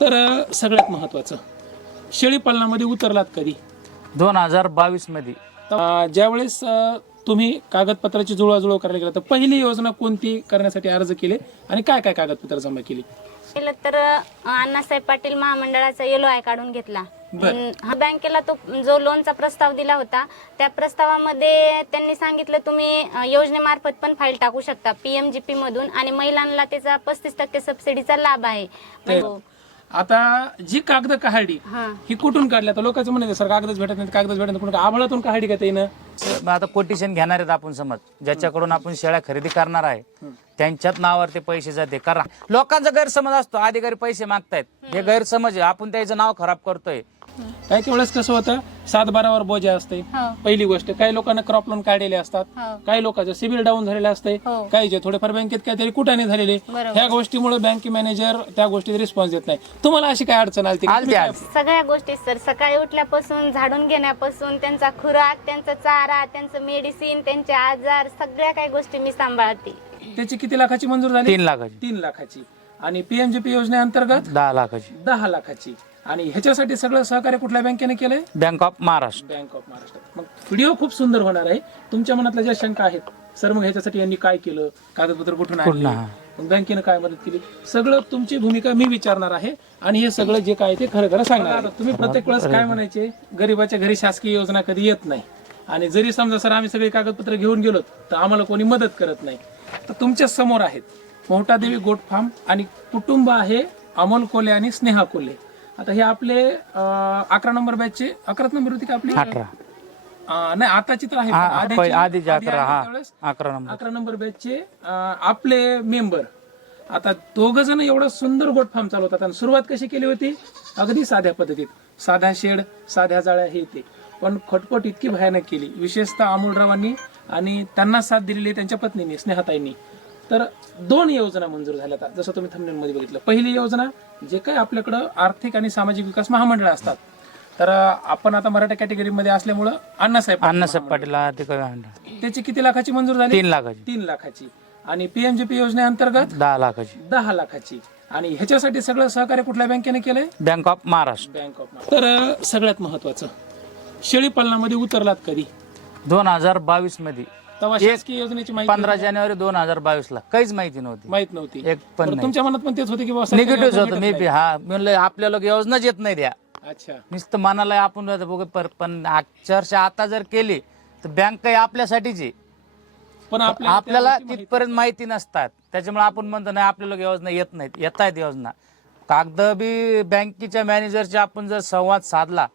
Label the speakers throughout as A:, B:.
A: तर सगळ्यात महत्त्वाचं शेळी पालनामध्ये उतरलात कधी?
B: दोन हजार बावीसमध्ये
A: अ, ज्यावेळेस अ, तुम्ही कागदपत्राची जुळवाजुळव करायला गेला तर पहिली योजना कोणती करण्यासाठी अर्ज केले आणि काय काय कागदपत्र जमा केली?
C: केलं तर अ, अण्णासाहेब पाटील महामंडळाचा येलो आय काढून घेतला.
A: बर.
C: हा बँकेला तो जो लोनचा प्रस्ताव दिला होता त्या प्रस्तावामध्ये त्यांनी सांगितलं तुम्ही अ, योजनेमार्फत पण फाईल टाकू शकता पीएमजीपी मधून आणि महिलांना त्याचा पस्तीस टक्के सबसिडीचा लाभ आहे. हो.
A: आता जी कागद काढली
C: हा.
A: ही कुठून काढली? आता लोकांचं म्हणत सर कागदच भेटत नाही कागदच भेटत नाही कुठून आभाळातून काढली का त्यानं
B: मग आता कोटेशन घेणार आहेत आपण समज. ज्याच्याकडून आपण शेळ्या खरेदी करणार आहे त्यांच्याच नावावर ते पैसे जाते. कारण लोकांचा गैरसमज असतो. अधिकारी पैसे मागतायत. हे गैरसमज आहे. आपण त्याचं नाव खराब करतोय.
A: काही काही वेळेस कसं होतं सात बारावर बोजा असते. पहिली गोष्ट काही लोकांना क्रॉप लोन काढलेले असतात. काही लोकांचं सिबिल डाऊन झालेलं असते
C: हो.
A: काही जे थोडेफार बँकेत काहीतरी कुठाने झालेले. ह्या गोष्टीमुळे बँक मॅनेजर त्या गोष्टीत रिस्पॉन्स देत नाही. तुम्हाला अशी काय अडचण आली
C: सगळ्या गोष्टी सर सकाळी उठल्यापासून झाडून घेण्यापासून त्यांचा खुराक त्यांचा चारा त्यांचं मेडिसिन त्यांचे आजार सगळ्या काही गोष्टी मी सांभाळते.
A: त्याची किती लाखाची मंजूर झाली?
B: तीन लाखाची.
A: तीन लाखाची. आणि पीएमजीपी योजनेअंतर्गत?
B: दहा लाखाची.
A: दहा लाखाची. आणि ह्याच्यासाठी सगळं सहकार्य कुठल्या बँकेने केलंय?
B: Bank of Maharashtra
A: bank of Maharashtra मग व्हिडिओ खूप सुंदर होणार आहे. तुमच्या मनातल्या ज्या शंका आहेत सर मग ह्याच्यासाठी यांनी काय केलं? कागदपत्र कुठून आणले. मग बँकेनं काय मदत केली? सगळं तुमची भूमिका मी विचारणार आहे आणि हे सगळं जे काय ते खरं खरं सांगणार. तुम्ही प्रत्येक वेळेस काय म्हणायचे? गरीबाच्या घरी शासकीय योजना कधी येत नाही. आणि जरी समजा सर आम्ही सगळे कागदपत्र घेऊन गेलो तर आम्हाला कोणी मदत करत नाही. तर तुमच्यासमोर आहेत मोहटादेवी गोट फार्म आणि कुटुंब आहे अमोल कोले आणि स्नेहा कोले आता हे आपले अकरा नंबर बॅचचे अकरा नंबर होती का आपली?
B: अठरा.
A: अं, नाही आताची तर आहे पण आधीची-
B: पहि- आधीचे
A: आधी
B: अकरा
A: आहे
B: हा
A: त्यावेळेस
B: अकरा नंबर.
A: अकरा नंबर बॅचचे अं, आपले मेंबर आता दोघ जण एवढं सुंदर गोट फार्म चालवतात आणि सुरुवात कशी केली होती? अगदी साध्या पद्धतीत. साधा शेड साध्या जाळ्या हे ते. पण खटपट इतकी भयानक केली. विशेषतः अमोलरावांनी आणि त्यांना साथ दिलेली आहे त्यांच्या पत्नीने स्नेहाताईंनी. तर दोन योजना मंजूर झाल्या आता. जसं तुम्ही thumbnail मध्ये बघितलं. पहिली योजना जे काय आपल्याकडं आर्थिक आणि सामाजिक विकास महामंडळ असतात. तर आपण आता मराठा कॅटेगरीमध्ये असल्यामुळं अण्णासाहेब
B: अण्णासाहेब पाटील आर्थिक महामंडळ.
A: त्याची किती लाखाची मंजूर झाली?
B: तीन लाखाची.
A: तीन लाखाची. आणि पीएमजीपी योजनेअंतर्गत?
B: दहा लाखाची.
A: दहा लाखाची. आणि ह्याच्यासाठी सगळं सहकार्य कुठल्या बँकेने केलंय?
B: Bank of Maharashtra.
A: Bank of तर सगळ्यात महत्वाचं. शेळी पालनामध्ये उतरलात कधी?
B: दोन हजार बावीसमध्ये
A: तेव्हा शासकीय योजनेची माहिती
B: पंधरा जानेवारी दोन हजार बावीस ला काहीच माहिती नव्हती.
A: माहीत नव्हती.
B: एक पण
A: बरं,
B: नाही.
A: तुमच्या मनात पण तेच होते की बुवा सरकारी
B: निगेटिव्ह
A: योजना
B: होतं
A: भेटत
B: मी बी हा मी म्हणलं आपल्याला योजनाच येत नाही द्या.
A: नाही. अच्छा.
B: नुसतं मनाला आपण बघू पर- पण अक्षरशः आता जर केली तर बँक काही आपल्यासाठीच. आहे
A: पण आपल्याला त्या
B: आपल्याला
A: गोष्टी माहीत
B: तिथपर्यंत माहिती नसतात. त्याच्यामुळे आपण म्हणतो नाही आपल्याला योजना येत नाहीत. येत आहेत योजना. कागद बी बँकेच्या मॅनेजरच्या आपण जर संवाद साधला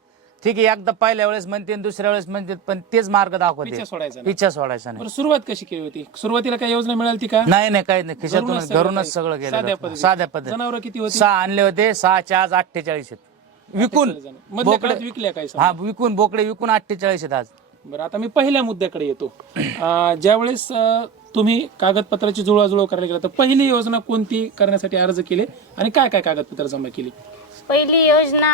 B: ठीक आहे एकदा पहिल्या वेळेस म्हणते दुसऱ्या वेळेस म्हणते पण तेच मार्ग दाखवते.
A: पिच्छा सोडायचा नाही.
B: पिच्छा सोडायचा नाही.
A: बरं सुरुवात कशी केली होती? सुरुवातीला काही योजना मिळाली का?
B: नाही नाही काही नाही.
A: घरूनच सगळं
B: घरूनच
A: काही.
B: सगळं
A: साध्या
B: केलं
A: पद्धतीत.
B: साध्या
A: जनावरं किती होती?
B: सहा आणले होते सहाचे आज अठ्ठेचाळीस आहेत. विकून.
A: मधल्या काळात विकल्या काय
B: हा विकून बोकडे विकून अठ्ठेचाळीस आहेत आज.
A: बरं आता मी पहिल्या मुद्द्याकडे येतो. अं, ज्यावेळेस अं, तुम्ही कागदपत्राची जुळवाजुळव करायला गेला तर पहिली योजना कोणती करण्यासाठी अर्ज केले? आणि काय काय कागदपत्र जमा केली?
C: पहिली योजना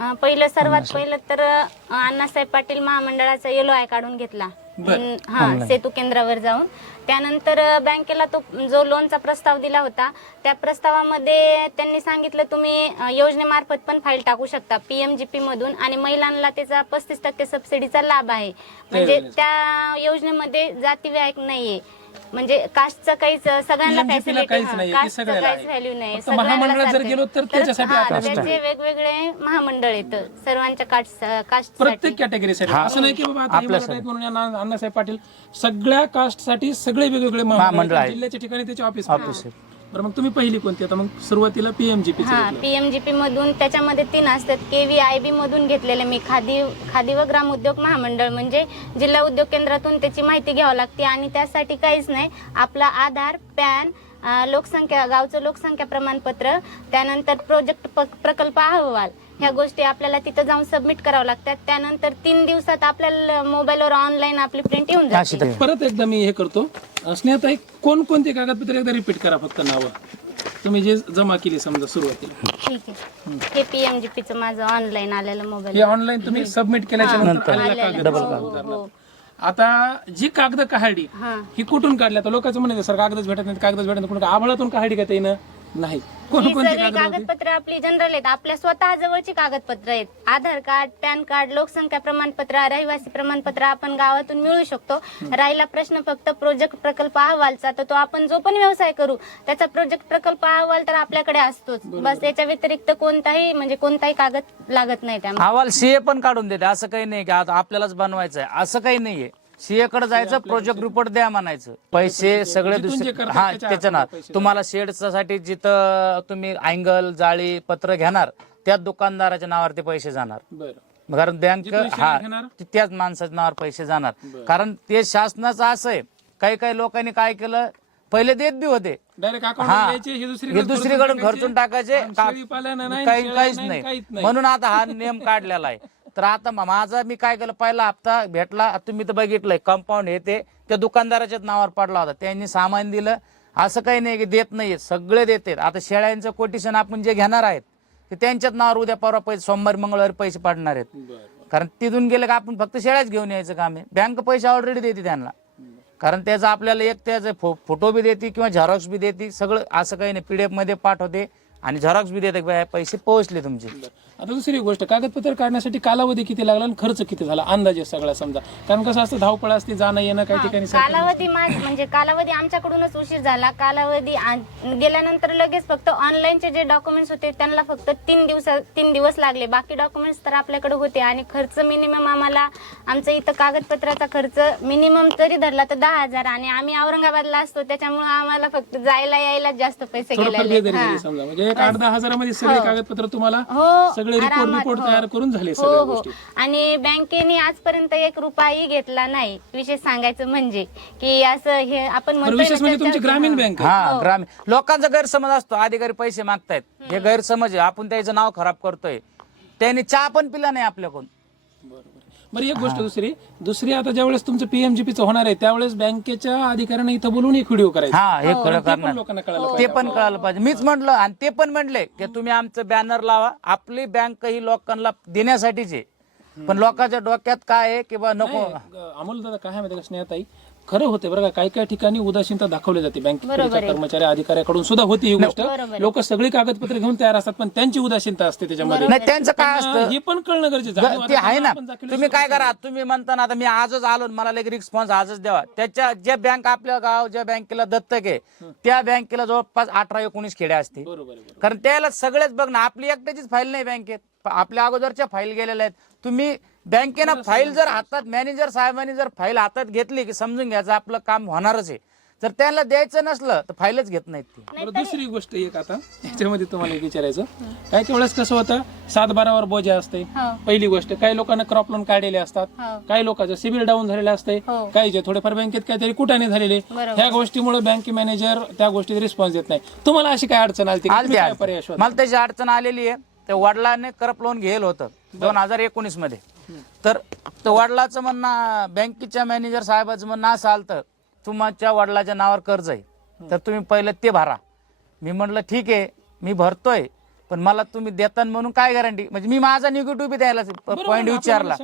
C: अं, पहिलं सर्वात पहिलं तर अं, अण्णासाहेब पाटील महामंडळाचा येलो आय काढून घेतला. हा सेतू केंद्रावर जाऊन. त्यानंतर अं, बँकेला तो जो लोनचा प्रस्ताव दिला होता त्या प्रस्तावामध्ये त्यांनी सांगितलं तुम्ही अं, योजनेमार्फत पण फाईल टाकू शकता पीएमजीपी मधून. आणि महिलांना त्याचा पस्तीस टक्के सबसिडीचा लाभ आहे. म्हणजे. त्या योजनेमध्ये जातीव्यायक नाहीये. म्हणजे कास्टचं काहीच सगळ्यांना फॅसिलिटी
A: काहीच नाहीये, ते सगळ्याला
C: काहीच
A: आहे.
C: व्हॅल्यू नाही
A: फक्त
C: सगळ्यांना
A: महामंडळात जर
C: सारखं
A: गेलो तर. त्याच्यासाठी
C: हा, त्याचे वेगवेगळे महामंडळ येतं सर्वांच्या कास्ट कास्ट
A: प्रत्येक कॅटेगरीसाठी असं नाही की बाबा आता हे मराठा आहेत म्हणून यांना अण्णासाहेब पाटील सगळ्या कास्टसाठी सगळे वेगवेगळे महामंडळ आहेत.
B: आहेत.
A: जिल्ह्याच्या ठिकाणी त्याचे ऑफिस बरं मग तुम्ही पहिली कोणती? आता मग सुरुवातीला पीएमजीपी
C: हा पीएमजीपी मधून त्याच्यामध्ये तीन असतात. केव्ही आय बी मधून घेतलेले मी. खादी खादी व ग्राम उद्योग महामंडळ म्हणजे जिल्हा उद्योग केंद्रातून त्याची माहिती घ्यावी लागते. आणि त्यासाठी काहीच नाही. आपला आधार पॅन लोकसंख्या गावचं लोकसंख्या प्रमाणपत्र त्यानंतर प्रोजेक्ट प्रकल्प अहवाल ह्या गोष्टी आपल्याला तिथं जाऊन सबमिट करावं लागतात. त्यानंतर तीन दिवसात आपल्याला मोबाईलवर ऑनलाईन आपली प्रिंट येऊन जाते.
A: परत एकदा मी हे करतो. स्नेहताई कोणकोणते कागदपत्र एकदा रिपीट करा फक्त नावं. तुम्ही जे जमा केली समजा सुरुवातीला.
C: ठीक आहे. हे पीएमजीपीचं माझं ऑनलाईन आलेलं मोबाईल
A: हे ऑनलाईन तुम्ही सबमिट केल्याच्यानंतर आलेला कागद.
C: हो.
A: आता जी कागद काढली
C: हा.
A: ही कुठून काढली? आता लोकांचं म्हणत सर कागदच भेटत नाही कागदच भेटत नाही कुठून आभाळातून काढली का त्यानं नाही. कोण कोणती
C: सगळी
A: कागद होती?
C: कागदपत्र आपली जनरल आहेत. आपल्या स्वतः जवळची कागदपत्र आहेत. आधार कार्ड पॅन कार्ड लोकसंख्या प्रमाणपत्र रहिवासी प्रमाणपत्र आपण गावातून मिळू शकतो. राहिला प्रश्न फक्त प्रोजेक्ट प्रकल्प अहवालचा तर तो आपण जो पण व्यवसाय करू त्याचा प्रोजेक्ट प्रकल्प अहवाल तर आपल्याकडे असतोच. बस याच्या व्यतिरिक्त कोणताही म्हणजे कोणताही कागद लागत नाही त्यामध्ये.
B: अहवाल सीए पण काढून देते. असं काही नाही की आता आपल्यालाच बनवायचं आहे असं काही नाहीये. सीए कडे जायचं प्रोजेक्ट रिपोर्ट द्या म्हणायचं. पैसे सगळे दुसरे हा
A: त्याच्या
B: ना तुम्हाला शेडसाठी जिथं तुम्ही अँगल जाळी पत्र घेणार त्याच दुकानदाराच्या नावावर ते पैसे जाणार. कारण बँक हा त्याच माणसाच्या नावावर पैसे जाणार. कारण ते शासनाचं असं आहे. काही काही लोकांनी काय केलं? पहिले देत बी होते. हा दुसरीकडून खर्चून टाकायचे. काहीच
A: नाही.
B: म्हणून आता हा नियम काढलेला आहे. तर आता माझा मी काय केलं पहिला हप्ता भेटला तुम्ही तर बघितलंय कंपाऊंड हे ते त्या दुकानदाराच्याच नावावर पडला होता. त्यांनी सामान दिलं. असं काही नाही की देत नाहीये सगळे देतात. आता शेळ्यांचं कोटेशन आपण जे घेणार आहेत ते त्यांच्याच नावावर उद्या परवा पैसे सोमवारी मंगळवारी पैसे पाडणार आहेत. कारण तिथून गेलं का आपण फक्त शेळ्याच घेऊन यायचं काम आहे. बँक पैसे ऑलरेडी देते त्यांना. कारण त्याचं आपल्याला एक त्याचं फो फोटो बी देते किंवा झेरॉक्स बी देते. सगळं असं काही नाही. पीडीएफमध्ये पाठवते आणि झेरॉक्स बी देते पैसे पोहोचले तुमचे.
A: आता दुसरी गोष्ट कागदपत्र काढण्यासाठी कालावधी किती लागला आणि खर्च किती झाला? अंदाजे सगळा समजा. कारण कसं असतं धावपळ असते जाणं येणं काही ठिकाणी
C: कालावधी म्हणजे कालावधी आमच्याकडूनच उशीर झाला. कालावधी आ- गेल्यानंतर लगेच फक्त ऑनलाईनचे जे डॉक्युमेंट्स होते त्यांना फक्त तीन दिवस तीन दिवस लागले. बाकी डॉक्युमेंट्स तर आपल्याकडे होते आणि खर्च मिनिमम आम्हाला आमचं इथं कागदपत्राचा खर्च मिनिमम तरी धरला तर दहा हजार आणि आम्ही औरंगाबादला असतो त्याच्यामुळे आम्हाला फक्त जायला यायला जास्त पैसे
A: थोडंफार
C: गेलेले.
A: बेदरी
C: हा.
A: गेली समजा. म्हणजे एक आठ दहा हजारामध्ये सगळे कागदपत्र तुम्हाला
C: हो.
A: सगळे रिपोर्ट
C: आरामात,
A: रिपोर्ट
C: हो.
A: तयार करून झाले
C: हो
A: सगळ्या
C: हो.
A: गोष्टी.
C: आणि बँकेने आजपर्यंत एक रुपयाही घेतला नाही. विशेष सांगायचं म्हणजे की असं हे आपण
A: तर
C: म्हणतोय
A: विशेष
C: ना
A: म्हणजे तुमची
C: चर्चा
A: ग्रामीण बँक आहे.
B: हा ग्रामीण. लोकांचा गैरसमज असतो. अधिकारी पैसे मागतायत. हे गैरसमज आहे. आपण त्याचं नाव खराब करतोय. त्यांनी चहा पण पिला नाही आपल्याकडून.
A: बरोबर. बरं एक गोष्ट दुसरी. दुसरी आता ज्यावेळेस तुमचं पीएमजीपीचं होणार आहे त्यावेळेस बँकेच्या अधिकाऱ्यांना इथं बोलून एक व्हिडिओ करायचा.
B: हा हे खरं
A: ते पण
B: करणार.
A: लोकांना कळायला
B: ते
A: पाहिजे.
B: पण कळायला पाहिजे. मीच म्हटलं आणि ते पण म्हटले की तुम्ही आमचं बॅनर लावा. आपली बँक ही लोकांना देण्यासाठीच. आहे पण लोकांच्या डोक्यात काय आहे की बा नको
A: अमोल दादा काय आहे माहिती का स्नेहताई? खरं होते बरं का? काही काही ठिकाणी उदासीनता दाखवली जाते बँकेच्या कर्मचारी अधिकाऱ्याकडून सुद्धा होती ही गोष्ट. लोक सगळी कागदपत्रे घेऊन तयार असतात पण त्यांची उदासीनता असते त्याच्यामध्ये.
B: नाही त्यांचं काय असतं?
A: हे पण कळणं गरजेचं
B: ते आहे ना. तुम्ही काय करा. तुम्ही म्हणता ना आता मी आजच आलो आणि मला लगेच रिस्पॉन्स आजच द्यावा. त्याच्या ज्या बँक आपल्या गाव ज्या बँकेला दत्तक आहे त्या बँकेला जवळपास अठरा एकोणीस खेड्या असते. कारण त्याला सगळेच बघ ना आपली एकट्याचीच फाईल नाही बँकेत आपल्या अगोदरच्या फाईल गेलेल्या आहेत. तुम्ही बँकेनं फाईल जर हातात मॅनेजर साहेबांनी जर फाईल हातात घेतली की समजून घ्यायचं आपलं काम होणारच आहे जर त्यांना द्यायचं नसलं तर फाईलच घेत नाहीत ते
A: बरं दुसरी गोष्ट एक आता याच्यामध्ये तुम्हाला एक विचारायचं काही काही वेळेस कसं होतं सात बारावर बोजा असते
C: हो.
A: पहिली गोष्ट काही लोकांना क्रॉप लोन काढलेले असतात
C: हो.
A: काही लोकांचं सिबिल डाऊन झालेलं असते
C: हो.
A: काही जे थोडेफार बँकेत काहीतरी कुठाने झालेले
C: बरोबर.
A: ह्या गोष्टीमुळे बँक मॅनेजर त्या गोष्टीत रिस्पॉन्स देत नाही तुम्हाला अशी काय अडचण आली काय
B: आलते.
A: शोधला?
B: मला त्याची अडचण आलेली आहे त्या वडिलांनी करप लोन घेल होतं दोन हजार एकोणीसमध्ये. तर तो वडिलाचं म्हणणं बँकेच्या मॅनेजर साहेबाचं म्हणणं असं आलं तुमच्या वडिलाच्या नावावर कर्ज आहे. तर तुम्ही पहिलं ते भरा. मी म्हटलं ठीक आहे मी भरतोय पण मला तुम्ही देताना म्हणून काय गॅरंटी म्हणजे मी माझा निगेटिव्ह बी द्यायला पॉईंट विचारला.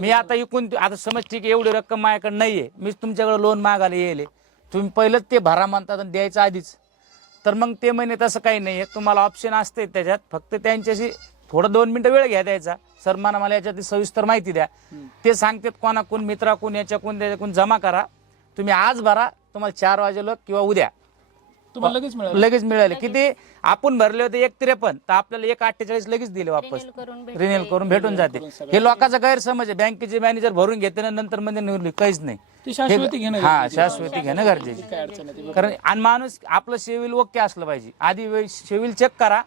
B: मी आता इकून आता समज ठीक आहे एवढी रक्कम माझ्याकडे नाहीये. मी तुमच्याकडे लोन मागायला येईल. तुम्ही पहिलंच ते भरा म्हणतात आणि द्यायचं आधीच. तर मग ते म्हणे तसं काही नाहीये. तुम्हाला ऑप्शन असते त्याच्यात. फक्त त्यांच्याशी थोडं दोन मिनिटं वेळ घ्या द्यायचा. सर मला मला याच्यात सविस्तर माहिती द्या. ते सांगतात कोणाकून मित्राकून याच्याकून त्याच्याकून जमा करा. तुम्ही आज भरा. तुम्हाला चार वाजेलो किंवा उद्या.
A: तुम्हाला लगेच मिळालं.
B: लगेच मिळाले. किती आपण भरले होते एक त्रेपन्न तर आपल्याला एक अठ्ठेचाळीस लगेच दिले वापस.
C: Renewal करून भेटते.
B: रिन्युअल करून भेटून जाते. हे लोकांचा गैरसमज आहे. बँकेचे मॅनेजर भरून घेते ना नंतर मध्ये निवडली. काहीच नाही.
A: ती शाश्वती घेणं
B: हा
A: गरजेचं
B: शाश्वती घेणं गरजेचे
A: काय अडचण आहे ते.
B: कारण आणि माणूस आपलं शेविल ओके असलं पाहिजे. आधी वे- शेविल चेक करा.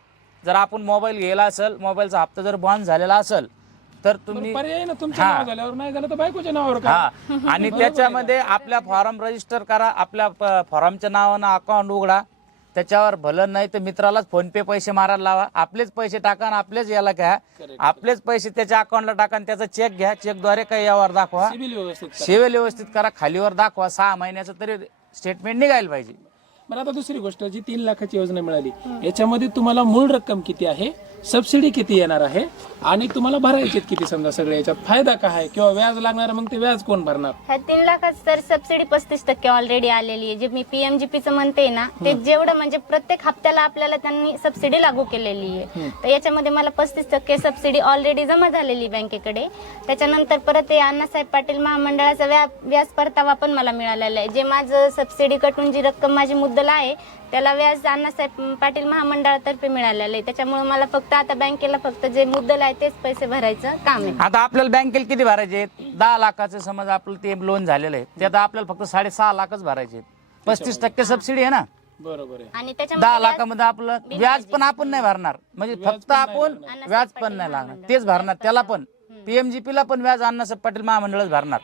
B: जर आपण मोबाईल घ्यायला असेल मोबाईलचा हप्ता जर बॉन्ड झालेला असेल तर तुम्ही
A: पर्याय ना तुमच्या नाव झाल्यावर. नाही झालं तर बायकोच्या नावावर
B: हा. आणि त्याच्यामध्ये आपल्या फॉर्म रजिस्टर करा आपल्या प- फॉर्मच्या नावानं अकाउंट उघडा. त्याच्यावर भलं नाही तर मित्रालाच फोन पे पैसे मारायला लावा. आपलेच पैसे टाका आणि आपलेच याला घ्या. आपलेच पैसे त्याच्या अकाउंटला टाका आणि त्याचा चेक घ्या. चेकद्वारे काही यावर दाखवा.
A: सिबिल व्यवस्थित करा.
B: सेवेल व्यवस्थित करा. खालीवर दाखवा. सहा महिन्याचं तरी स्टेटमेंट निघायला पाहिजे.
A: बरं आता दुसरी गोष्ट जी तीन लाखाची योजना मिळाली याच्यामध्ये तुम्हाला मूळ रक्कम किती आहे सबसिडी किती येणार आहे आणि तुम्हाला भरायचे किती समजा सगळे याच्यात फायदा काय आहे किंवा व्याज लागणार मग ते व्याज कोण भरणार?
C: ह्या तीन लाखात तर सबसिडी पस्तीस टक्के ऑलरेडी आलेली आहे. जे मी पीएमजीपीचं म्हणते ना ते जेवढं म्हणजे प्रत्येक हप्त्याला आपल्याला त्यांनी सबसिडी लागू केलेली आहे. तर याच्यामध्ये मला पस्तीस टक्के सबसिडी ऑलरेडी जमा झालेली बँकेकडे. त्याच्यानंतर परत हे अण्णासाहेब पाटील महामंडळाचा व्या व्याज परतावा पण मला मिळालेला आहे. जे माझं सबसिडी कटून जी रक्कम माझी मुद्दल आहे. त्याला व्याज अण्णासाहेब पाटील महामंडळातर्फे मिळालेलं आहे. त्याच्यामुळे मला फक्त आता बँकेला फक्त जे मुद्दल आहे तेच पैसे भरायचं काम आहे.
B: आता आपल्याला बँकेला किती भरायचे? आहेत? दहा लाखाचं समज आपलं ते लोन झालेलं आहे. ते आता आपल्याला फक्त साडेसहा लाखच भरायचे आहेत. पस्तीस टक्के सबसिडी आहे ना?
A: बरोबर आहे.
C: आणि
B: दहा
C: त्याच्यामध्ये व्याज-
B: लाखामध्ये आपलं व्याज पण आपण नाही भरणार. म्हणजे फक्त आपण व्याज पण नाही लागणार. तेच भरणार. त्याला पण. पीएमजीपी ला पण व्याज अण्णासाहेब पाटील महामंडळच भरणार.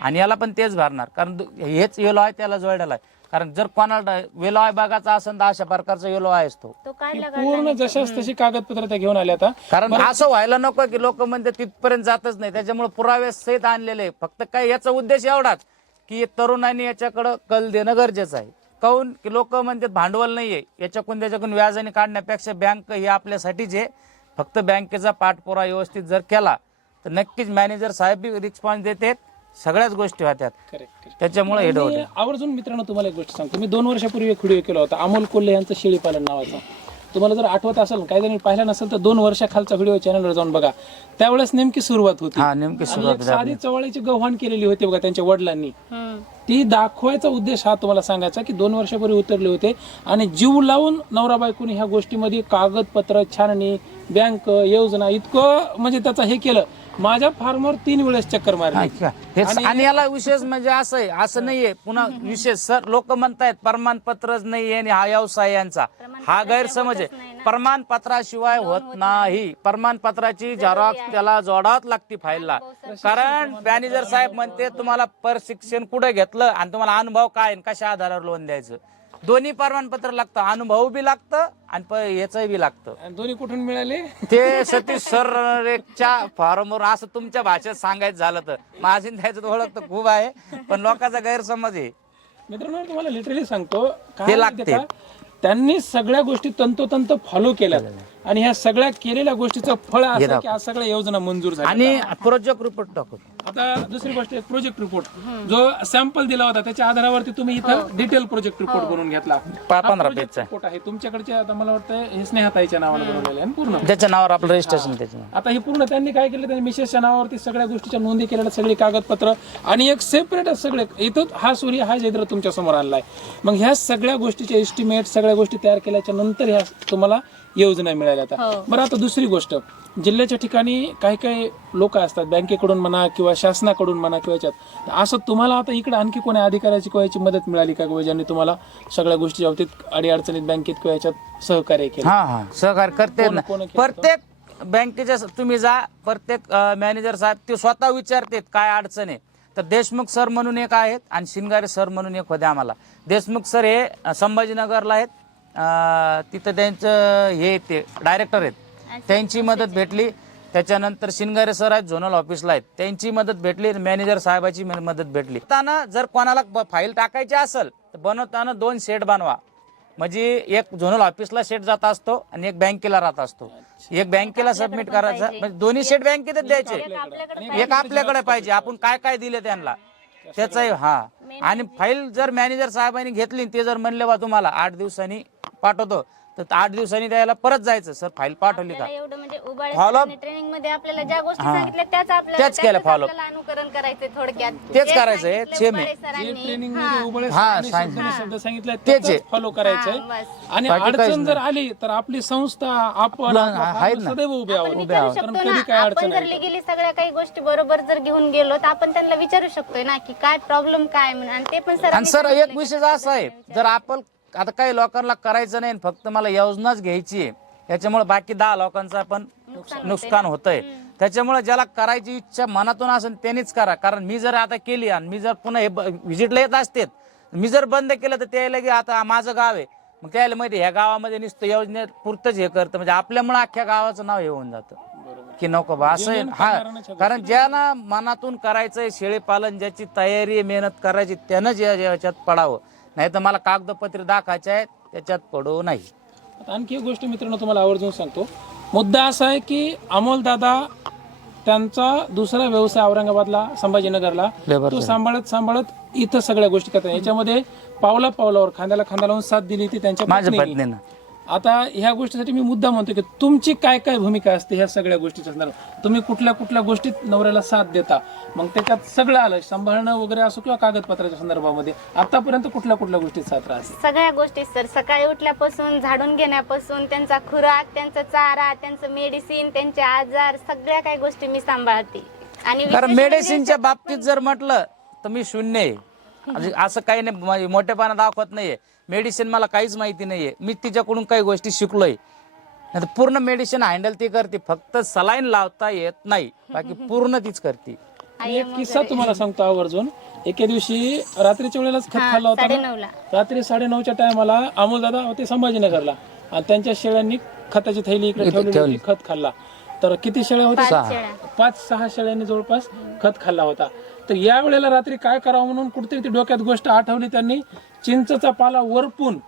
B: आणि याला पण तेच भरणार. कारण दु- हेच येलो आहे त्याला जोडलेला आहे. कारण जर कोणाला वेलो आहे बघायचा असेल तर अशा प्रकारचा येलो आहे असतो
C: तो
A: पूर्ण जशाच तशी कागदपत्र त्या घेऊन आले आता.
B: कारण असं व्हायला नको की लोक म्हणते तिथपर्यंत जातच नाही. त्याच्यामुळे पुरावे सहित आणलेले आहे. फक्त काय याचा उद्देश एवढाच की तरुणांनी याच्याकडं कल देणं गरजेचं आहे. काऊन की लोक म्हणतात भांडवल नाहीये. याच्याकडून त्याच्याकडून व्याजाने काढण्यापेक्षा बँक ही आपल्यासाठीच आहे फक्त बँकेचा पाठपुरा व्यवस्थित जर केला तर नक्कीच मॅनेजर साहेब रिस्पॉन्स देतात. सगळ्याच गोष्टी होत्यात.
A: करेक्ट
B: त्याच्यामुळे हे
A: आवर्जून मित्रांनो तुम्हाला एक गोष्ट सांगतो. मी दोन वर्षापूर्वी एक व्हिडिओ केला होता. अमोल कोल्हे यांचं शेळीपालन नावाचा. तुम्हाला जर आठवत असेल काही जणी पाहिला नसेल तर दोन वर्षाखालचा व्हिडिओ चॅनलवर जाऊन बघा. त्यावेळेस नेमकी सुरुवात होती.
B: हा नेमकी
A: आणि
B: सुरुवात
A: एक साधी चवळीची गव्हाण केलेली होती बघा त्यांच्या वडिलांनी. ती दाखवायचा उद्देश हा तुम्हाला सांगायचा की दोन वर्षापूर्वी उतरले होते आणि जीव लावून नवरा बायकोनी ह्या गोष्टीमध्ये कागदपत्र छाननी बँक योजना इतकं म्हणजे त्याचा हे केलं. माझ्या फार्मवर तीन वेळेस चक्कर मारली.
B: अच्छा. आणि याला विशेष म्हणजे असं आहे असं नाहीये. पुन्हा विशेष सर लोक म्हणतायत प्रमाणपत्रच नाहीये आणि हा व्यवसाय यांचा. हा गैरसमज आहे. प्रमाणपत्राशिवाय होत नाही. प्रमाणपत्राची झेरॉक्स त्याला जोडावच लागते फाईलला. कारण मॅनेजर साहेब म्हणते तुम्हाला प्रशिक्षण कुठे घेतलं? आणि तुम्हाला अनुभव काय आणि कशा आधारावर लोन द्यायचं? दोन्ही प्रमाणपत्र लागतं अनुभव बी लागतं आणि याचंही बी लागतं.
A: आणि दोन्ही कुठून मिळाले?
B: ते सतीश सरच्या फॉर्मवर असं तुमच्या भाषेत सांगायचं झालं तर. माझी त्याचं ओळख तर खूप आहे पण लोकांचा गैरसमज आहे.
A: मित्रांनो तुम्हाला लिटरली सांगतो काय
B: ते लागते.
A: का? त्यांनी सगळ्या गोष्टी तंतोतंत फॉलो केल्या आणि ह्या सगळ्या केलेल्या गोष्टीचं फळ असं की आज सगळ्या योजना मंजूर झाल्या
B: आणि प्रोजेक्ट रिपोर्ट टाकू.
A: आता दुसरी गोष्ट एक प्रोजेक्ट रिपोर्ट जो सॅम्पल दिला होता त्याच्या आधारावरती तुम्ही इथं डिटेल प्रोजेक्ट रिपोर्ट बनवून घेतला.
B: पा- पंधरा पेजचा
A: रिपोर्ट आहे. तुमच्याकडचे आता मला वाटतं हे स्नेहाताईच्या नावाने बनवलेले आहे ना पूर्ण.
B: ज्याच्या नावावर आपलं रजिस्ट्रेशन त्याच्या.
A: आता हे पूर्ण त्यांनी काय केलं त्यांनी मिसेसच्या नावावरती सगळ्या गोष्टीच्या नोंदी केलेल्या सगळी कागदपत्र आणि एक सेपरेट सगळे इथं हा सूर्य हा जैद्र तुमच्यासमोर आणलाय. मग ह्या सगळ्या गोष्टीचे एस्टिमेट सगळ्या गोष्टी तयार केल्याच्यानंतर ह्या तुम्हाला योजना मिळाल्या आता. बरं आता दुसरी गोष्ट. जिल्ह्याच्या ठिकाणी काही काही लोक असतात बँकेकडून म्हणा किंवा शासनाकडून म्हणा किंवा याच्यात. असं तुम्हाला आता इकडे आणखी कोणी अधिकाऱ्याची किंवा याची मदत मिळाली का किंवा ज्यांनी तुम्हाला सगळ्या गोष्टीच्या बाबतीत अडीअडचणीत बँकेत किंवा याच्यात सहकार्य केलं?
B: हा हा. सहकार्य करते ना.
A: कोण केलं?
B: प्रत्येक बँकेच्या तुम्ही जा प्रत्येक मॅनेजर साहेब ते स्वतः विचारतात काय अडचण आहे. तर देशमुख सर म्हणून एक आहेत आणि शिंगारे सर म्हणून एक होते आम्हाला. देशमुख सर हे अ, संभाजीनगरला आहेत. अ, तिथं त्यांचं हे ते डायरेक्टर आहेत. त्यांची मदत भेटली. त्याच्यानंतर शिंगारे सर आहेत झोनल ऑफिसला आहेत. त्यांची मदत भेटली मॅनेजर साहेबाची मदत भेटली. बनवताना जर कोणाला फाईल टाकायची असेल तर बनवताना दोन सेट बनवा. म्हणजे एक झोनल ऑफिसला सेट जात असतो आणि एक बँकेला राहत असतो. एक बँकेला सबमिट करायचा. म्हणजे दोन्ही सेट बँकेतच द्यायचे. एक आपल्याकडे पाहिजे. आपण काय काय दिले त्यांना? त्याचाही हा. आणि फाईल जर मॅनेजर साहेबांनी घेतली ते जर म्हणले बा तुम्हाला आठ दिवसांनी पाठवतो. तर आठ दिवसांनी त्याला परत जायचं सर फाईल पाठवली का
C: आपल्याला एवढं म्हणजे ट्रेनिंगमध्ये आपल्याला ज्या गोष्टी सांगितल्या त्याच आपल्याला
B: त्याच केलं
C: त्याचंच
B: follow.
C: आपल्याला अनुकरण करायचंय थोडक्यात
B: तेच
C: जे
B: करायचंय,
C: सांगितलं
B: same आहे.
C: उबाळे सरांनी,
A: ट्रेनिंग
C: हा.
A: मध्ये उबळे
B: हा,
A: सरांनी
B: सांगितलं.
A: शब्दाने शब्द सांगितले
B: तेच आहे.
A: फॉलो करायचंय
C: हा, बस.
A: आणि
B: बाकी काहीच
A: अडचण जर. आली तर आपली संस्था आपण
B: आपलं आहेत ना.
A: सदैव उभे आहोत
C: आपण विचारू
A: कारण कधी
C: ना
A: काय
C: आपण
A: अडचण
C: जर लिगली सगळ्या काही गोष्टी बरोबर जर घेऊन गेलो तर आपण त्यांना विचारू शकतोय ना की काय प्रॉब्लेम काय म्हणून आणि ते पण
B: आणि सर
C: सरांनी
B: एक विषय असा आहे जर आपण आता काही लोकांना करायचं नाही फक्त मला योजनाच घ्यायची आहे. याच्यामुळे बाकी दहा लोकांचं पण नुकसान होतंय त्याच्यामुळे ज्याला करायची इच्छा मनातून असेल त्यांनीच करा. कारण मी जर आता केली आणि मी जर पुन्हा हे व्हिजिटला येत असते मी जर बंद केलं तर त्याला की आता माझं गाव आहे. मग त्याला माहिती ह्या गावामध्ये नुसतं योजनेत पुरतच हे करतं. म्हणजे आपल्यामुळे अख्ख्या गावाचं नाव हे होऊन जातं. की नको बा असं. हा. कारण ज्याला मनातून करायचंय शेळी पालन ज्याची तयारी मेहनत करायची त्यानंच या याच्यात पडावं. नाही तर मला कागदपत्रे दाखायचे आहेत त्याच्यात पडू नाही.
A: आता आणखी एक गोष्ट मित्रांनो तुम्हाला आवर्जून सांगतो. मुद्दा असा आहे की अमोल दादा त्यांचा दुसरा व्यवसाय औरंगाबादला संभाजीनगरला.
B: Labor
A: तो सांभाळत सांभाळत इथं सगळ्या गोष्टी करतात याच्यामध्ये पावला पावलावर खांद्याला खांदा लावून साथ दिली ती त्यांच्या
B: माझ्या
A: पत्नीने.
B: पत्नीनं.
A: आता ह्या गोष्टीसाठी मी मुद्दा म्हणतो की तुमची काय काय भूमिका असते ह्या सगळ्या गोष्टीच्या संदर्भात तुम्ही कुठल्या कुठल्या गोष्टीत नवऱ्याला साथ देता मग त्याच्यात सगळं आलं सांभाळणं वगैरे असो किंवा कागदपत्राच्या संदर्भामध्ये आतापर्यंत कुठल्या कुठल्या गोष्टीत साथ राहते?
C: सगळ्या गोष्टी सर सकाळी उठल्यापासून झाडून घेण्यापासून त्यांचा खुराक त्यांचा चारा त्यांचं मेडिसिन त्यांचे आजार सगळ्या काही गोष्टी मी सांभाळते. आणि
B: कारण
C: विशेष
B: मेडिसिनच्या बाबतीत जर म्हटलं तर मी शून्य आहे. म्हणजे असं काही नाही म्हणजे मोठेपणा दाखवत नाहीये. मेडिसिन मला काहीच माहिती नाहीये. मी तिच्याकडून काही गोष्टी शिकलोय. नाही पूर्ण मेडिसिन हँडल ती करते. फक्त सलाईन लावता येत नाही. बाकी पूर्ण तीच करते.
A: मी एक किस्सा तुम्हाला सांगतो आवर्जून. एके दिवशी रात्रीच्या वेळेलाच खत खाल्ला होता ना? रात्री साडेनऊच्या टायमाला अमोल दादा होते संभाजीनगरला. आणि त्यांच्या शेळ्यांनी खताची थैली इकडे ठेवलेली होती खत खाल्ला. तर किती शेळ्या होत्या?
C: पाच
A: सहा शेळ्यांनी जवळपास खत खाल्ला होता. तर या वेळेला रात्री काय करावं म्हणून कुठेतरी ती डोक्यात गोष्ट आठवली त्यांनी. चिंचचा पाला वरपून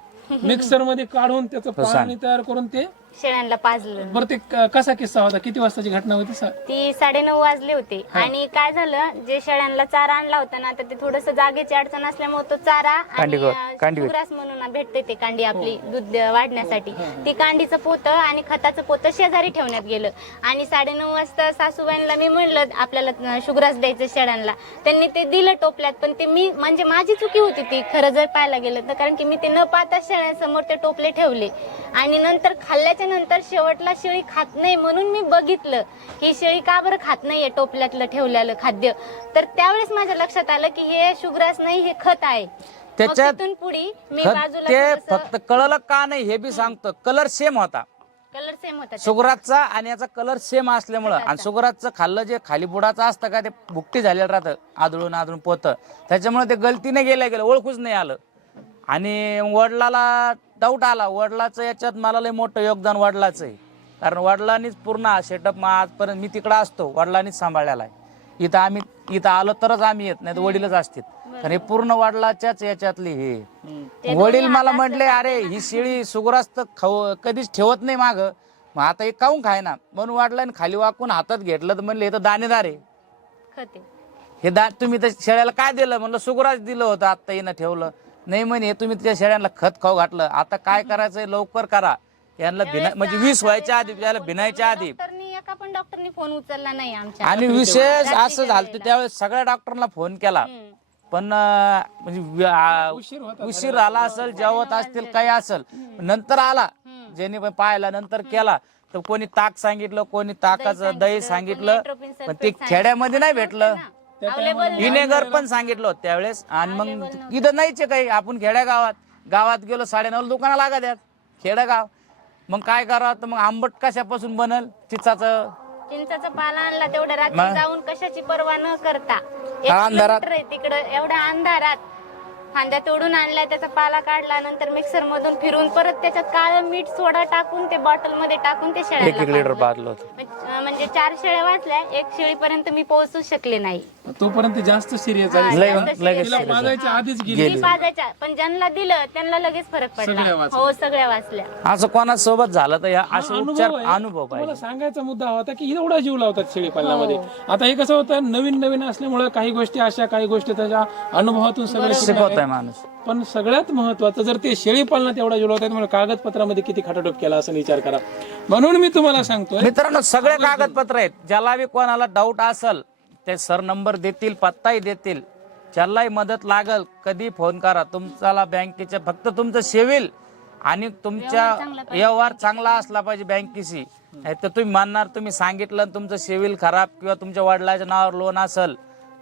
A: मिक्सरमध्ये काढून त्याचं पाणी तयार करून ते
C: शेळ्यांना पाजलं
A: बरं ते क- कसा किस्सा होता? किती वाजताची घटना होती सा-
C: ती साडेनऊ वाजले होते. आणि काय झालं जे शेळ्यांना चारा आणला होता ना तर ते थोडस जागेची अडचण असल्यामुळे तो चारा आणि अं. सुग्रास म्हणून भेटते ते कांडी आपली दूध वाढण्यासाठी. ती कांडीचं पोतं आणि खताचं पोतं शेजारी ठेवण्यात गेलं. आणि साडेनऊ वाजता सासूबाईंना मी म्हणलं आपल्याला अं, शुग्रास द्यायचं शेळ्यांना त्यांनी ते दिलं टोपल्यात पण ते मी म्हणजे माझी चुकी होती ती खरं जर पाहायला गेलं तर. कारण की मी ते न पाहता शेळ्यांसमोर ते टोपले ठेवले. आणि नंतर खाल्ल्याच्या नंतर शेवटला शेळी खात नाही म्हणून मी बघितलं. ही शेळी का बरं खात नाहीये टोपल्यातलं ठेवलेलं खाद्य? तर त्यावेळेस माझ्या लक्षात आलं की हे शुग्रास नाही हे खत आहे.
B: त्याच्यात
C: तिथून पुढे मी
B: खत
C: बाजूला
B: फक्त कळलं का नाही हे बी सांगतो. कलर सेम होता.
C: कलर सेम होता
B: सुगराजचा आणि याचा कलर सेम असल्यामुळं. आणि सुगराजचं खाल्लं जे खाली बुडाचं असतं का ते भुकटी झालेलं राहतं. आदळून आदळून पोतं. त्याच्यामुळे ते गलतीने गेल्या गेलं. ओळखूच नाही आलं. आणि वडिलाला डाऊट आला वडिलाचं याच्यात मला लय मोठं योगदान वडिलाचं आहे. कारण वडिलांनीच पूर्ण हा सेटअप आजपर्यंत मी तिकडं असतो वडिलांनीच सांभाळलेला आहे. इथं आम्ही इथं आलो तरच आम्ही येत नाही तर वडीलच असतील. कारण हे पूर्ण वडिलाच्याच याच्यातली हे. वडील मला म्हटले अरे ही शेळी सुगरास तर खाऊ कधीच ठेवत नाही माग. मग आता हे काऊन खाय ना म्हणून वाटलं आणि खाली वाकून हातात घेतलं तर म्हणले हे तर दाणेदार आहे. हे दा तुम्ही त्या शेळ्याला काय दिलं? म्हणलं सुगराज दिलं होतं आता येणं ठेवलं. नाही म्हणे हे तुम्ही त्या शेळ्यांना खत खाऊ घातलं. आता काय करायचंय? लवकर करा. यांना भिना म्हणजे वीस व्हायच्या आधी याला भिनायच्या आधी.
C: डॉक्टरनी एका पण डॉक्टरनी फोन उचलला नाही आमच्या.
B: आणि विशेष असं झालं त्यावेळेस सगळ्या डॉक्टरला फोन केला. पण अं, म्हणजे आ-
A: उशीर
B: आला असेल जेवत असतील काही असेल. नंतर आला. ज्यांनी पण पाहिला नंतर केला. तर कोणी ताक सांगितलं कोणी ताकाचं दही सांगितलं पण ते खेड्यामध्ये नाही भेटलं.
C: अवेलेबल
B: विनेगर पण सांगितलं होतं त्यावेळेस. आणि मग इथं नाहीच आहे काही. आपण खेड्या गावात गावात गेलो साडेनऊ दुकानं लागत आहेत खेडेगाव. मग काय करावं तर मग आंबट कशापासून बनल? चिचाचं.
C: चिंचाचा पाला आणला तेवढ्या रात्री
B: मग?
C: जाऊन कशाची पर्वा न करता. एक
B: हा, अंधारात.
C: किलोमीटर आहे तिकडं एवढ्या अंधारात. फांद्या तोडून आणल्या त्याचा पाला काढला नंतर मिक्सर मधून फिरून परत त्याच्यात काळं मीठ सोडा टाकून ते बॉटलमध्ये टाकून ते
B: एक
C: शेळ्याला
B: एक लिटर
C: पाजलं.
B: पाजलं होतं.
C: म्हणजे- म्हणजे चार शेळ्या वाचल्या एक शेळीपर्यंत मी पोहोचू शकले नाही.
A: तोपर्यंत जास्त सिरियस
C: हा,
A: झाली
B: लय-
C: जास्त
B: लगेच
A: तिला
C: serious
A: पाजायच्या आधीच गेली
C: ती पाजायच्या पण ज्यांना दिलं त्यांना लगेच फरक
A: सगळ्या
C: पडला
A: वाचल्या.
C: हो सगळ्या वाचल्या.
B: असं कोणासोबत झालं तर या असे
A: हा,
B: उपचार
A: आहे.
B: अनुभव
A: तुम्हाला
B: पाहिजे.
A: सांगायचा मुद्दा होता की एवढा जीव लावतात शेळी पालनामध्ये आता हे कसं होतं नवीन नवीन असल्यामुळे काही गोष्टी अशा काही गोष्टी त्याच्या अनुभवातून सगळे
B: शिकवत
A: आहे.
B: आहे माणूस.
A: पण सगळ्यात महत्वाचं जर ते शेळी पालनात एवढा जीव लावतात म्हणजे कागदपत्रामध्ये किती खटाटोप केला असं विचार करा. म्हणून मी तुम्हाला सांगतोय
B: मित्रांनो सगळे कागदपत्र आहेत. ज्याला बी कोणाला डाऊट असेल ते सर नंबर देतील पत्ताही देतील. ज्यालाही मदत लागल कधी फोन करा. तुमच्याला बँकेच्या फक्त तुमचं सेविल आणि तुमच्या व्यवहार चांगला असला पाहिजे बँकेशी. नाही तर तुम्ही मानणार तुम्ही सांगितलं तुमचं सेविल खराब किंवा तुमच्या वडिलाच्या नावावर लोन असेल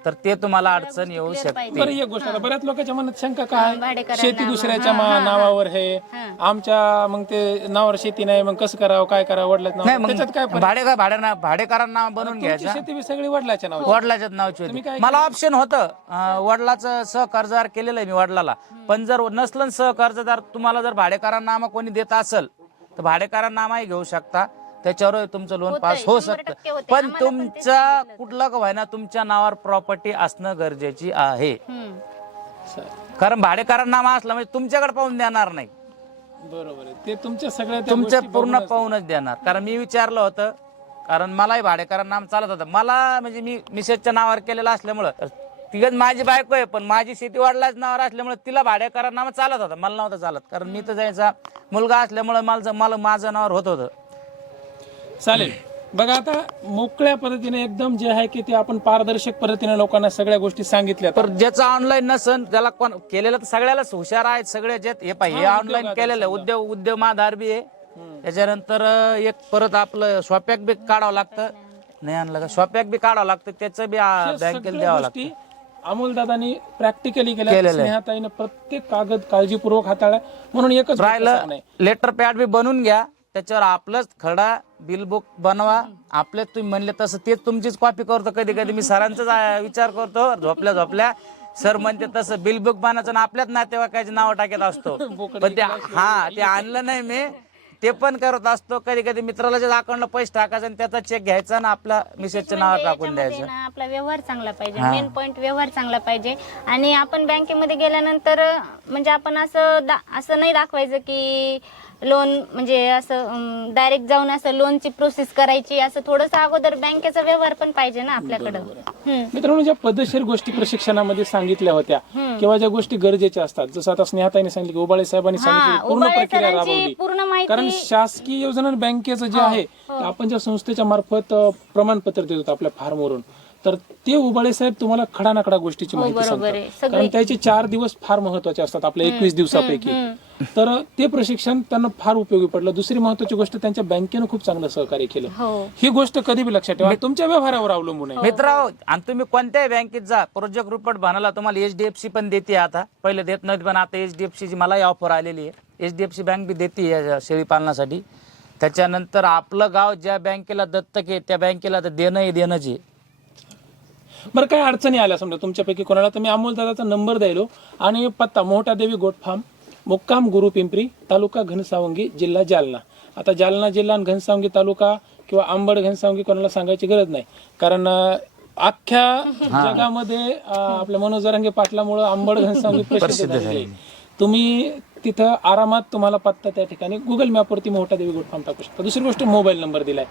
B: तर ते तुम्हाला अडचण येऊ शकते
A: बरं एक गोष्ट आता बऱ्याच लोकांच्या मनात शंका काय?
C: भाडेकरांना
A: शेती दुसऱ्याच्या मा- नावावर आहे आमच्या मग ते नावावर शेती नाही मग कसं करावं काय करावं वडिलाच
B: नाही
A: नाव त्याच्यात काय
B: मग भाडे भाड्याना भाडेकरांना बनवून
A: तुमची
B: घ्यायचं.
A: शेती बी सगळी वडिलाच्या नाव
B: वडिलाच्याच नावची होती. मला ऑप्शन होतं. अं, वडिलाचं सहकर्जदार केलेलं आहे मी वडिलाला. पण जर नसलं सहकर्जदार तुम्हाला जर भाडेकरांनामा कोणी देत असेल तर भाडेकरांनामाही घेऊ शकता. त्याच्यावर तुमचं लोन पास होऊ शकतं. पण तुमच्या कुठलं का व्हायना तुमच्या नावावर प्रॉपर्टी असणं गरजेची आहे. कारण भाडेकरांना नामा असला म्हणजे तुमच्याकडे पाहून देणार नाही.
A: बरोबर आहे. ते तुमच्या सगळ्या
B: तुमचं
A: गोष्टी
B: पूर्ण पाहूनच देणार. कारण मी विचारलं होतं कारण मलाही भाडेकरांना नाम चालत होतं. मला म्हणजे मी मिसेसच्या नावावर केलेलं असल्यामुळं तिघच माझी बायको आहे पण माझी शेती वाढलाच नावावर असल्यामुळे तिला भाडेकरांना नाम चालत होतं. मला नव्हतं चालत. कारण मी तर जायचा मुलगा असल्यामुळे मला मला माझं नावावर होत होतं.
A: चालेल. बघा आता मोकळ्या पद्धतीने एकदम जे आहे की ते आपण पारदर्शक पद्धतीने लोकांना सगळ्या गोष्टी सांगितल्या.
B: तर ज्याचं ऑनलाईन नसन त्याला कोण केलेलं तर सगळ्यालाच हुशार आहेत सगळे जे हे पाहिजे हे ऑनलाईन केलेलं आहे. उद्योग उद्योग आधार बी आहे त्याच्यानंतर अं, एक परत आपलं स्वॅपॅक बी काढावं लागतं. नाही आणलं का? स्वॅपॅक बी काढावं लागतं. त्याचं बी बँकेला द्यावं लागतं.
A: गोष्टी अमोलदादांनी प्रॅक्टिकली केल्या.
B: केलेलं आहे.
A: स्नेहाताईनं प्रत्येक कागद काळजीपूर्वक हाताळला. म्हणून एकच गोष्ट
B: राहिलं
A: सांगणं आहे.
B: लेटर पॅड बी बनवून घ्या. त्याच्यावर आपलंच खडा बिल बुक बनवा. आपले तुम्ही म्हणले तसं तेच तुमचीच कॉपी करतो. कधी कधी मी सरांचाच विचार करतो. झोपल्या झोपल्या सर म्हणते तसं बिल बुक बनायचं आणि आपल्याच नातेवाईकाची नावं टाकत असतो. पण ते हा ते आणलं नाही मी. ते पण करत असतो. कधी कधी मित्राला जे अकाउंटला पैसे टाकायचे आणि त्याचा चेक घ्यायचा आणि आपला मिसेसच्या नावावर टाकून
C: याच्यामध्ये
B: द्यायचं.
C: ना आपला व्यवहार चांगला पाहिजे. मेन पॉईंट व्यवहार चांगला पाहिजे. आणि आपण बँकेमध्ये गेल्यानंतर म्हणजे आपण असं असं नाही दाखवायचं की लोन म्हणजे असं डायरेक्ट जाऊन असं लोनची प्रोसेस करायची असं थोडस अगोदर बँकेचा व्यवहार पण पाहिजे ना आपल्याकडं. हम्म.
A: मित्रांनो ज्या पद्धतशीर गोष्टी प्रशिक्षणामध्ये सांगितल्या होत्या किंवा ज्या गोष्टी गरजेच्या असतात जसं आता स्नेहाताईने सांगितलं की उबाळे साहेबांनी सांगितलं पूर्ण
C: उबाळे
A: प्रक्रिया
C: सरांची
A: राबवली.
C: पूर्ण माहिती-
A: कारण शासकीय योजना आणि बँकेचं जे आहे ते आपण ज्या संस्थेच्या मार्फत अ, प्रमाणपत्र देत होतो आपल्या फार्मवरून तर ते उबाळे साहेब तुम्हाला खडानाकडा गोष्टीची माहिती
C: हो, बरोबर आहे.
A: सांगतात कारण त्याचे चार दिवस फार महत्त्वाचे असतात आपल्या एकवीस दिवसापैकी. तर ते प्रशिक्षण त्यांना फार उपयोगी पडलं. दुसरी महत्वाची गोष्ट त्यांच्या बँकेनं खूप चांगलं सहकार्य केलं.
C: हो.
A: ही गोष्ट कधी बी लक्षात ठेवा. तुमच्या व्यवहारावर अवलंबून आहे.
B: मित्र आणि तुम्ही कोणत्याही बँकेत जा प्रोजेक्ट रिपोर्ट बनायला तुम्हाला एचडीएफसी पण देते आता. पहिले देत नव्हती पण आता एचडीएफसी मलाही ऑफर आलेली आहे. एचडीएफसी बँक बी देते या शेळी पालनासाठी. त्याच्यानंतर आपलं गाव ज्या बँकेला दत्तक आहे त्या बँकेला तर देणं आहे देणंच आहे.
A: बरं काय अडचणी आल्या समजा तुमच्यापैकी कोणाला तर मी अमोल दादाचा नंबर द्यायलो. आणि पत्ता मोहटा देवी गोट फार्म मुक्काम गुरु पिंपरी तालुका घनसावंगी जिल्हा जालना. आता जालना जिल्हा आणि घनसावंगी तालुका किंवा आंबड घनसावंगी कोणाला सांगायची गरज नाही. कारण अख्ख्या जगामध्ये आपल्या मनोज जरांगे पाटलामुळं आंबड घनसावंगी प्रसिद्ध झालेली आहे. तुम्ही तिथं आरामात तुम्हाला पत्ता त्या ठिकाणी गुगल मॅपवरती मोठा देवी गोट फार्म टाकू शकता. दुसरी गोष्ट मोबाईल नंबर दिलाय.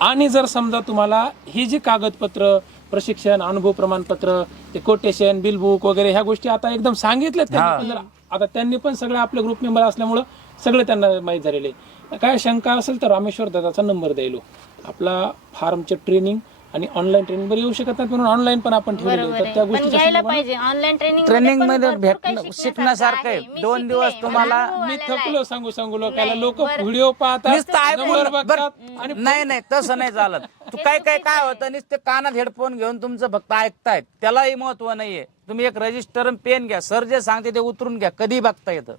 A: आणि जर समजा तुम्हाला ही जी कागदपत्र प्रशिक्षण अनुभव प्रमाणपत्र ते कोटेशन बिल बुक वगैरे ह्या गोष्टी आता एकदम सांगितल्यात त्यांनी पण जर. आता त्यांनी पण सगळे आपले ग्रुप मेंबर असल्यामुळं सगळे त्यांना माहीत झालेले आहे. काय शंका असेल तर रामेश्वर दादाचा नंबर द्यायलो आपला फार्मचे ट्रेनिंग आणि ऑनलाईन ट्रेनिंग बरं येऊ शकत नाही म्हणून ऑनलाईन पण आपण ठेवलेले आहे.
C: बरोबर
A: तर त्या
C: आहे पण
A: गोष्टीच्या
C: घ्यायला
A: संदर्भात
C: पाहिजे. ऑनलाईन ट्रेनिंग
B: ट्रेनिंगमध्ये भेटणं शिकण्यासारखं आहे. दोन दिवस तुम्हाला
A: मी थकलो सांगू सांगू लोकांना लोक व्हिडिओ पाहतात
B: नुसतं
A: बघतात आणि
B: नाही नाही तसं नाही चालत. तू काय काय काय होतं नुसते कानात हेडफोन घेऊन तुमचं फक्त ऐकतायत. त्यालाही महत्त्व नाहीये. तुम्ही एक रजिस्टर पेन घ्या. सर जे सांगते ते उतरून घ्या. कधी बघता येतं?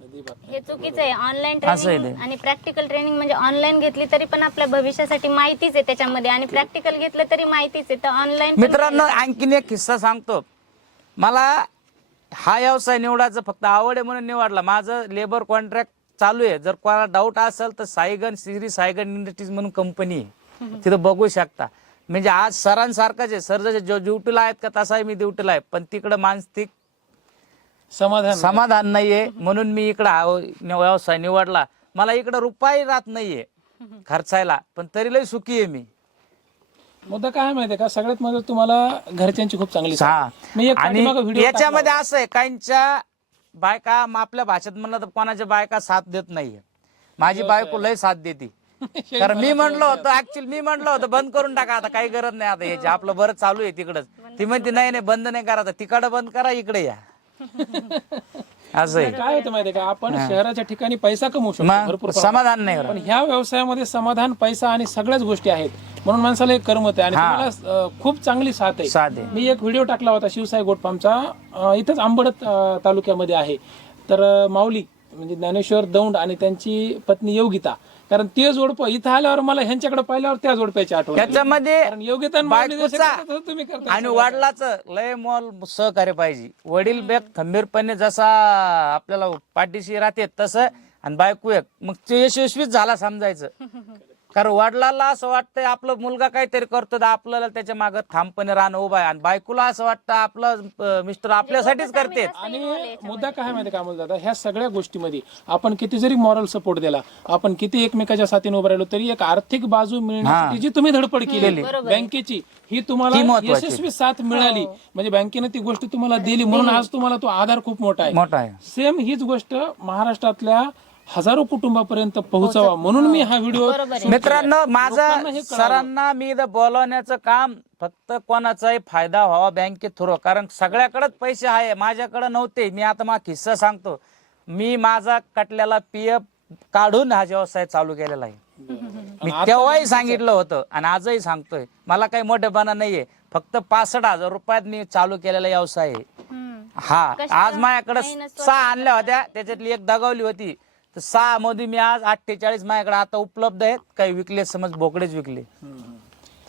C: हे चुकीचं आहे. ऑनलाईन
B: असं आहे
C: ट्रेनिंग आणि प्रॅक्टिकल ट्रेनिंग म्हणजे ऑनलाईन घेतली तरी पण आपल्या भविष्यासाठी माहितीच आहे त्याच्यामध्ये. आणि प्रॅक्टिकल घेतलं तरी माहितीच आहे. तर ऑनलाईन
B: मित्रांनो आणखीन एक किस्सा सांगतो. मला हा व्यवसाय निवडायचा फक्त आवड आहे म्हणून निवडला. माझं लेबर कॉन्ट्रॅक्ट चालू आहे. जर कोणाला डाऊट असेल तर साईगन श्री साईगन इंडस्ट्रीज म्हणून कंपनी आहे. तिथं बघू शकता. म्हणजे आज सरांसारखंच आहे. सर जसे जो ड्युटीला आहेत का तसाही मी ड्युटीला आहे. पण तिकडं मानसिक
A: समाधान
B: समाधान नाहीये. म्हणून मी इकडं हा व्यवसाय निवडला. मला इकडं रुपये राहत नाहीये खर्चायला. पण तरी लय सुखी आहे मी.
A: मुद्दा काय माहितीये का? सगळ्यात मध्ये तुम्हाला घरच्यांची खूप चांगली.
B: हा. आणि याच्यामध्ये असं आहे काहींच्या बायका म आपल्या भाषेत म्हणलं तर कोणाच्या बायका साथ देत नाहीये. माझी बायको लय साथ देते. कारण मी म्हणलं होतं ऍक्च्युअली मी म्हणलं होतं बंद करून टाका आता काही गरज नाही आता याची आपलं बरं चालू आहे तिकडच. ती म्हणते नाही नाही बंद नाही करायचं तिकडं बंद करा इकडे या. असं आहे.
A: काय होतं माहितीये का? आपण शहराच्या ठिकाणी पैसा कमवू शकतो भरपूर
B: समाधान नाही
A: पण ह्या व्यवसायामध्ये समाधान पैसा आणि सगळ्याच गोष्टी आहेत. म्हणून माणसाला एक करमत आहे आणि तुम्हाला अं, खूप चांगली साथ आहे. मी एक व्हिडिओ टाकला होता शिवसाई गोट फार्मचा अं, इथंच आंबडत अं, तालुक्यामध्ये आहे. तर अं, माऊली म्हणजे ज्ञानेश्वर दौंड आणि त्यांची पत्नी योगिता कारण ते जोडपं इथं आल्यावर मला ह्यांच्याकडे पाहिल्यावर त्या जोडप्याची आठवण आली.
B: त्याच्यामध्ये
A: कारण योगिता आणि
B: बायकोचा
A: तसं तुम्ही करता.
B: आणि वडिलाचं लय मोल सहकार्य पाहिजे. वडील बेक खंबीरपणे जसा आपल्याला पाठीशी राहते तसं आणि बायको एक. मग ते यशस्वीच झाला समजायचं. कारण वडिलांना असं वाटतंय आपलं मुलगा काहीतरी करतो तर आपल्याला त्याच्यामागे ठामपणे राहणं उभा आहे. आणि बायकोला असं वाटतं आपलं मिस्टर आपल्यासाठीच करते
A: आणि मुद्दा काय माहिती का दादा? ह्या सगळ्या गोष्टीमध्ये आपण किती जरी मॉरल सपोर्ट दिला आपण किती एकमेकाच्या साथीने उभं राहिलो तरी एक आर्थिक बाजू मिळण्यासाठी जी तुम्ही धडपड केली बँकेची ही तुम्हाला. यशस्वी साथ मिळाली. म्हणजे बँकेने ती गोष्ट तुम्हाला दिली म्हणून आज तुम्हाला तो आधार खूप मोठा आहे.
B: मोठा आहे.
A: सेम हीच गोष्ट महाराष्ट्रातल्या हजारो कुटुंबापर्यंत पोहोचावा. म्हणून मी हा. व्हिडिओ
B: मित्रांनो माझं
A: हे.
B: सरांना मी इथं बोलवण्याचं काम फक्त कोणाचाही फायदा व्हावा बँकेत थ्रू कारण सगळ्याकडेच पैसे आहे. माझ्याकडे नव्हते. मी आता माझा किस्सा सांगतो. मी माझा कटलेला पीएफ काढून हा व्यवसाय चालू केलेला आहे. मी तेव्हाही सांगितलं होतं आणि आजही सांगतोय. मला काही मोठेपणा नाहीये. फक्त पासष्ट हजार रुपयात मी चालू केलेला व्यवसाय आहे. हा. आज माझ्याकडे सहा आणल्या होत्या. त्याच्यातली एक दगावली होती. तर सहा मध्ये मी आज अठ्ठेचाळीस माझ्याकडे आता उपलब्ध आहेत. काही विकले समज बोकडेच विकले.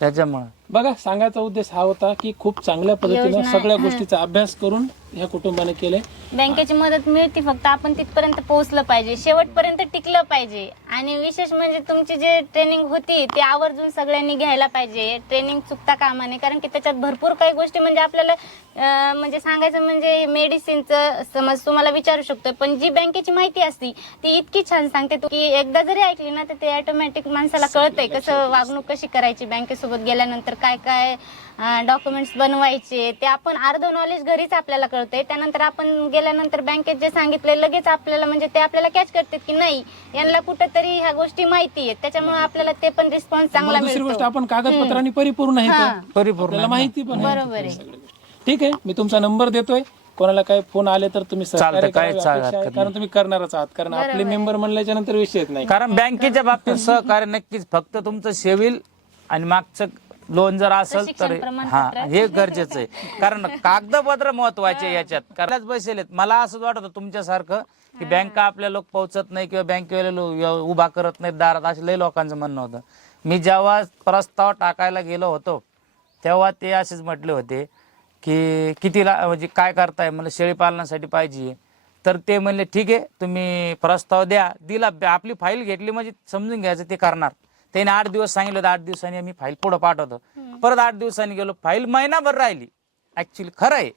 B: त्याच्यामुळं.
A: बघा सांगायचा उद्देश हा होता की खूप चांगल्या पद्धतीने सगळ्या गोष्टीचा अभ्यास करून ह्या कुटुंबाने केले.
C: बँकेची मदत मिळते फक्त आपण तिथपर्यंत पोहोचलं पाहिजे शेवटपर्यंत टिकलं पाहिजे. आणि विशेष म्हणजे तुमची जे ट्रेनिंग होती ती आवर्जून सगळ्यांनी घ्यायला पाहिजे. ट्रेनिंग चुकता कामा नये कारण की त्याच्यात भरपूर काही गोष्टी म्हणजे आपल्याला अं, म्हणजे सांगायचं म्हणजे मेडिसिनचं समज तुम्हाला विचारू शकतो पण जी बँकेची माहिती असती ती इतकी छान सांगते तू की एकदा जरी ऐकली ना तर ते ऑटोमॅटिक माणसाला कळतंय कसं वागणूक कशी करायची बँकेसोबत गेल्यानंतर. काय काय डॉक्युमेंट्स बनवायचे ते आपण अर्ध नॉलेज घरीच आपल्याला कळतंय त्यानंतर आपण गेल्यानंतर बँकेत जे सांगितले लगेच आपल्याला म्हणजे ते आपल्याला कॅच करतात की नाही यांना कुठंतरी ह्या गोष्टी माहिती आहेत त्याच्यामुळे आपल्याला ते पण रिस्पॉन्स चांगला
A: दुसरी गोष्ट
C: मिळतो
A: आपण कागदपत्रांनी परिपूर्ण आहे
C: हा.
A: का?
B: परिपूर्ण
A: आपल्याला माहिती पण आहे.
C: बरोबर आहे.
A: ठीक आहे मी तुमचा नंबर देतोय कोणाला काय फोन आले तर तुम्ही सहकार्य
B: चालतंय, काय
A: करावे
B: चाल-
A: अपेक्षा आहे.
B: हरकत
A: कारण तुम्ही करणारच आहात कारण आपले मेंबर म्हणल्याच्या नंतर विषय येत नाही
B: कारण बँकेच्या बाबतीत सहकार्य नक्कीच फक्त तुमचं सेविल आणि मागचं लोन जर असेल तर. हा हे गरजेचं आहे. कारण कागदपत्र महत्त्वाचे याच्यात. कारण बसेल मला असं वाटत तुमच्यासारखं की बँका आपल्या लोक पोहोचत नाही किंवा बँकेवाले उभा करत नाहीत दारात. असे लय लोकांचं म्हणणं होतं. मी जेव्हा प्रस्ताव टाकायला गेलो होतो तेव्हा ते असेच म्हटले होते की कितीला म्हणजे काय करताय? मला शेळी पालनासाठी पाहिजे. तर ते म्हणले ठीक आहे तुम्ही प्रस्ताव द्या. दिला आपली फाईल घेतली म्हणजे समजून घ्यायचं ते करणार. त्याने आठ दिवस सांगितलं होतं आठ दिवसांनी आम्ही फाईल पुढे पाठवतो. परत आठ दिवसांनी गेलो फाईल महिनाभर राहिली. ऍक्च्युली खरं आहे.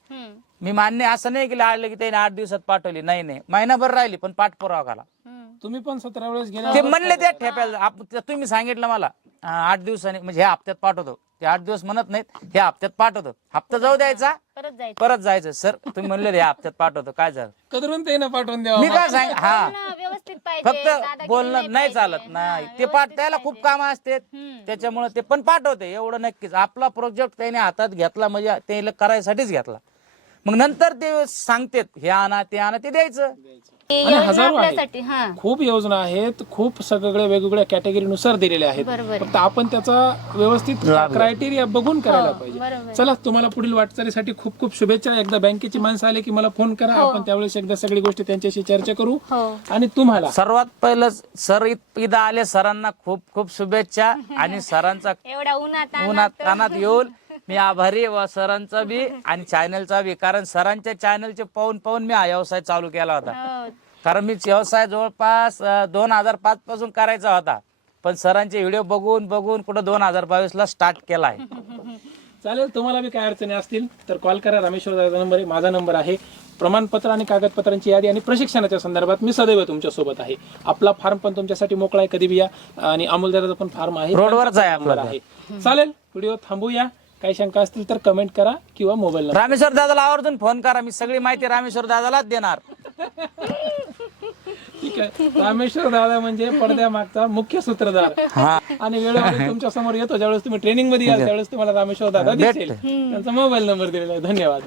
B: मी मान्य असं नाही केलं आडलं की त्याने आठ दिवसात पाठवली. नाही नाही. महिनाभर राहिली पण पाठपुरावा केला.
C: हम्म.
A: तुम्ही पण सतरा वेळेस गेले
B: ते म्हणले त्या ठेप्याला. ते तुम्ही सांगितलं मला. आठ दिवसांनी म्हणजे ह्या हप्त्यात पाठवतो. ते आठ दिवस म्हणत नाहीत ह्या हप्त्यात पाठवतो हप्ता जाऊ द्यायचा
C: परत जायचं.
B: परत जायचं. सर तुम्ही म्हणले ह्या हप्त्यात पाठवतो. काय झालं?
A: कदरून ते ना पाठवून द्यावा.
B: मी काय सांग हा.
C: बोलणं व्यवस्थित पाहिजे
B: फक्त
C: दादागिरी
B: बोलणं नाही चालत. नाही.
C: हा,
B: ते पाठ त्याला खूप काम असते
C: हम्म.
B: त्याच्यामुळे ते पण पाठवते एवढं नक्कीच. आपला प्रोजेक्ट त्याने हातात घेतला म्हणजे ते करायसाठीच घेतला. मग नंतर ते सांगतेत हे आणा ते आणा ते द्यायचं.
A: आणि
C: योजना
A: हजारो.
C: आपल्यासाठी हा.
A: खूप योजना आहेत खूप सगळ्या वेगवेगळ्या कॅटेगरीनुसार दिलेल्या आहेत.
C: बरोबर आहे.
A: फक्त आपण त्याचा व्यवस्थित क्रायटेरिया बघून करायला पाहिजे.
C: हो, बरोबर.
A: चला तुम्हाला पुढील वाटचालीसाठी खूप खूप शुभेच्छा. एकदा बँकेची माणसं आले की मला फोन करा. आपण त्यावेळेस एकदा सगळी गोष्टी त्यांच्याशी चर्चा करू.
C: हो.
A: आणि तुम्हाला.
B: सर्वात पहिलं सर इत- इथं आले सरांना खूप खूप शुभेच्छा. आणि सरांचा
C: एवढा उन्हात
B: उन्हात कानात येऊन मी आभारी आहे व सरांचा बी आणि चॅनलचा बी. कारण सरांच्या चॅनलचे पाहून पाहून मी हा व्यवसाय चालू केला होता.
C: हो.
B: कारण मी व्यवसाय जवळपास दोन हजार पाच पासून करायचा होता. पण सरांचे व्हिडिओ बघून बघून कुठं दोन हजार बावीस ला स्टार्ट केलाय
A: चालेल तुम्हाला बी काय अडचणी असतील तर कॉल करा. रामेश्वर दादा नंबर आहे माझा नंबर आहे. प्रमाणपत्र आणि कागदपत्रांची यादी आणि प्रशिक्षणाच्या संदर्भात मी सदैव तुमच्यासोबत आहे. आपला फार्म पण तुमच्यासाठी मोकळा आहे कधी बी या. आणि अमोल दादाचा पण फार्म आहे.
B: रोडवरच आहे
A: आहे. चालेल व्हिडिओ थांबूया. काही शंका असतील तर कमेंट करा किंवा मोबाईल नंबर
B: रामेश्वर दादाला आवर्जून फोन करा. मी सगळी माहिती रामेश्वर दादालाच देणार.
A: ठीक आहे. रामेश्वर दादा म्हणजे पडद्यामागचा मुख्य सूत्रधार.
B: हा.
A: आणि वेळोवेळी तुमच्यासमोर येतो. ज्यावेळेस तुम्ही ट्रेनिंगमध्ये याल त्यावेळेस तुम्हाला रामेश्वर दादा दिसेल. त्यांचा मोबाईल नंबर दिलेला आहे. धन्यवाद.